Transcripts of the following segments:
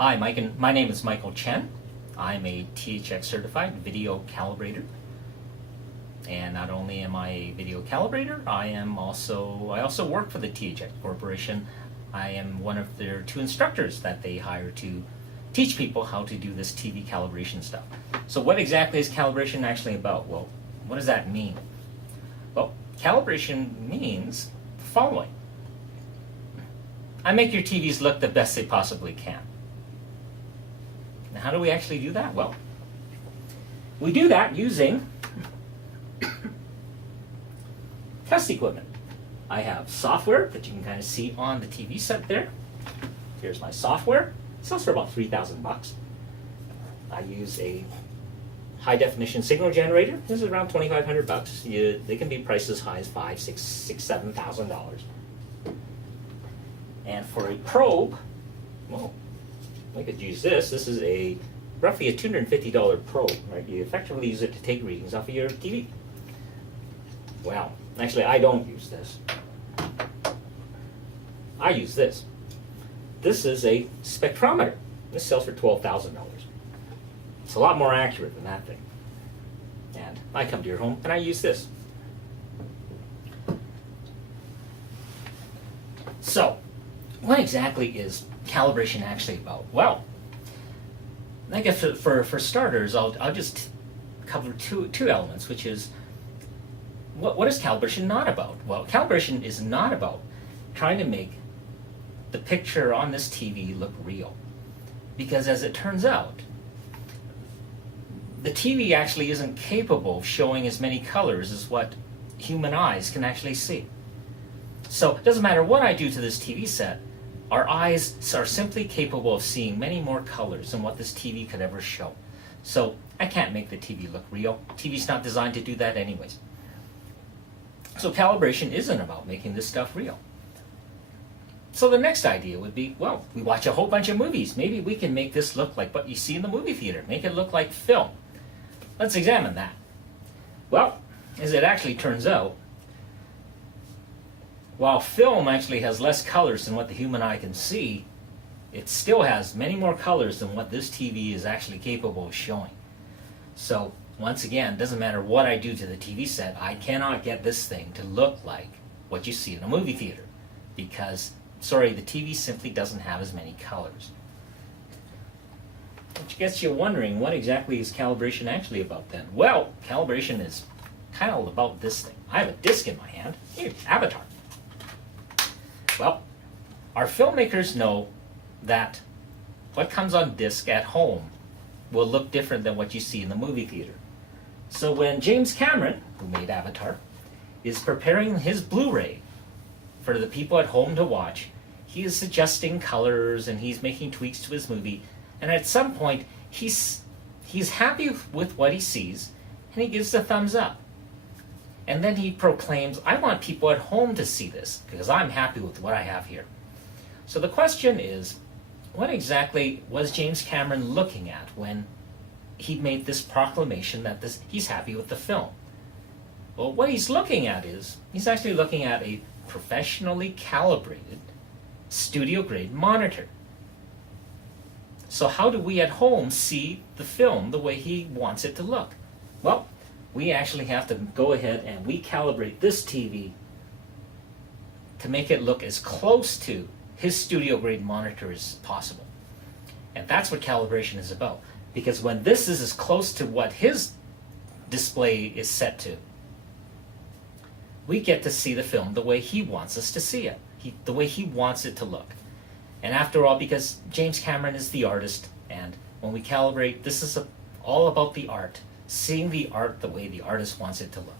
Hi, my name is Michael Chen. I'm a THX certified video calibrator. And not only am I a video calibrator, I also work for the THX Corporation. I am one of their 2 instructors that they hire to teach people how to do this TV calibration stuff. So what exactly is calibration actually about? Well, what does that mean? Well, calibration means the following. I make your TVs look the best they possibly can. Now, how do we actually do that? Well, we do that using test equipment. I have software that you can kind of see on the TV set there. Here's my software. It sells for about $3,000. I use a high definition signal generator. This is around $2,500. They can be priced as high as $5,000, $6,000, $7,000. And for a probe, well, I could use this. This is roughly a $250 probe, right? You effectively use it to take readings off of your TV. Well, actually, I don't use this. I use this. This is a spectrometer. This sells for $12,000. It's a lot more accurate than that thing. And I come to your home and I use this. So, what exactly is calibration actually about? Well, I guess for starters, I'll just cover two elements, which is what is calibration not about? Well, calibration is not about trying to make the picture on this TV look real, because as it turns out, the TV actually isn't capable of showing as many colors as what human eyes can actually see. So it doesn't matter what I do to this TV set, our eyes are simply capable of seeing many more colors than what this TV could ever show. So I can't make the TV look real. TV's not designed to do that anyways. So calibration isn't about making this stuff real. So the next idea would be, well, we watch a whole bunch of movies. Maybe we can make this look like what you see in the movie theater. Make it look like film. Let's examine that. Well, as it actually turns out, while film actually has less colors than what the human eye can see, it still has many more colors than what this TV is actually capable of showing. So, once again, it doesn't matter what I do to the TV set, I cannot get this thing to look like what you see in a movie theater. Because, sorry, the TV simply doesn't have as many colors. Which gets you wondering, what exactly is calibration actually about then? Well, calibration is kind of about this thing. I have a disc in my hand. Here, Avatar. Well, our filmmakers know that what comes on disc at home will look different than what you see in the movie theater. So when James Cameron, who made Avatar, is preparing his Blu-ray for the people at home to watch, he is adjusting colors and he's making tweaks to his movie, and at some point he's happy with what he sees and he gives a thumbs up. And then he proclaims, I want people at home to see this because I'm happy with what I have here. So the question is, what exactly was James Cameron looking at when he made this proclamation that he's happy with the film? Well, what he's looking at is, he's actually looking at a professionally calibrated studio-grade monitor. So how do we at home see the film the way he wants it to look? Well, we actually have to go ahead and we calibrate this TV to make it look as close to his studio-grade monitor as possible. And that's what calibration is about. Because when this is as close to what his display is set to, we get to see the film the way he wants us to see it, the way he wants it to look. And after all, because James Cameron is the artist, and when we calibrate, this is all about the art, seeing the art the way the artist wants it to look.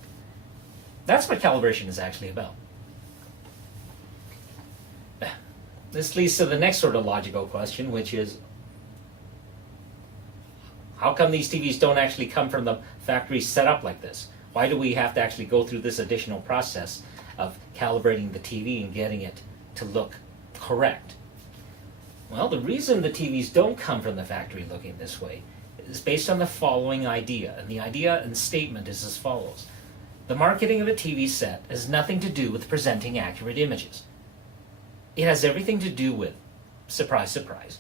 That's what calibration is actually about. This leads to the next sort of logical question, which is, how come these TVs don't actually come from the factory set up like this? Why do we have to actually go through this additional process of calibrating the TV and getting it to look correct? Well, the reason the TVs don't come from the factory looking this way is based on the following idea. And the idea and statement is as follows. The marketing of a TV set has nothing to do with presenting accurate images. It has everything to do with, surprise, surprise,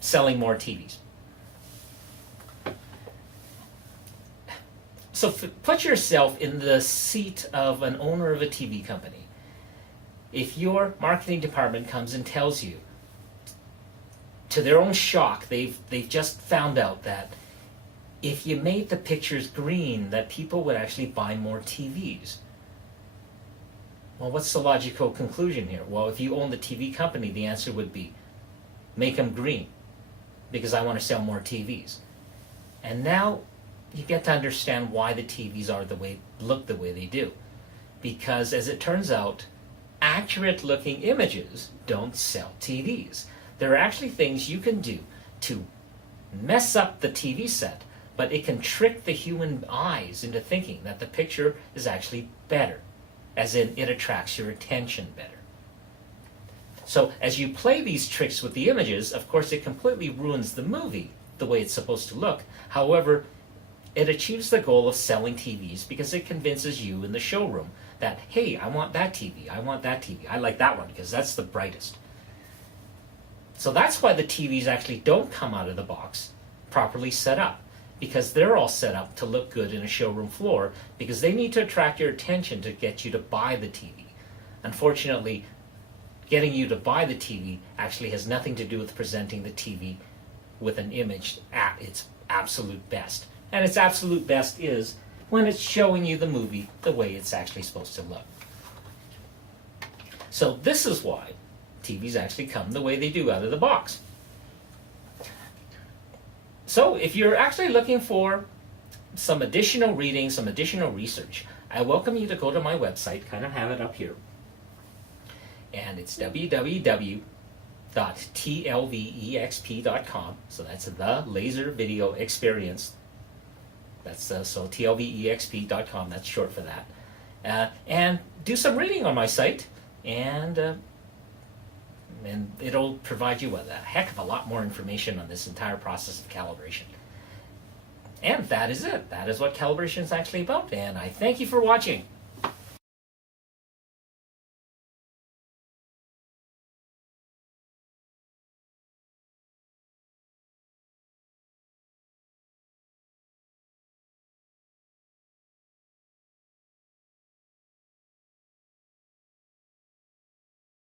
selling more TVs. So put yourself in the seat of an owner of a TV company. If your marketing department comes and tells you, to their own shock, they've just found out that if you made the pictures green, that people would actually buy more TVs. Well, what's the logical conclusion here? Well, if you own the TV company, the answer would be, make them green, because I want to sell more TVs. And now you get to understand why the TVs look the way they do. Because as it turns out, accurate looking images don't sell TVs. There are actually things you can do to mess up the TV set, but it can trick the human eyes into thinking that the picture is actually better, as in it attracts your attention better. So as you play these tricks with the images, of course it completely ruins the movie the way it's supposed to look. However, it achieves the goal of selling TVs because it convinces you in the showroom that, hey, I want that TV, I want that TV, I like that one because that's the brightest. So that's why the TVs actually don't come out of the box properly set up, because they're all set up to look good in a showroom floor because they need to attract your attention to get you to buy the TV. Unfortunately, getting you to buy the TV actually has nothing to do with presenting the TV with an image at its absolute best. And its absolute best is when it's showing you the movie the way it's actually supposed to look. So this is why TVs actually come the way they do out of the box. So if you're actually looking for some additional reading, some additional research, I welcome you to go to my website, kind of have it up here. And it's www.tlvexp.com. So that's the Laser Video Experience. That's so tlvexp.com, that's short for that. And do some reading on my site, and it'll provide you with a heck of a lot more information on this entire process of calibration. And that is it. That is what calibration is actually about, and I thank you for watching.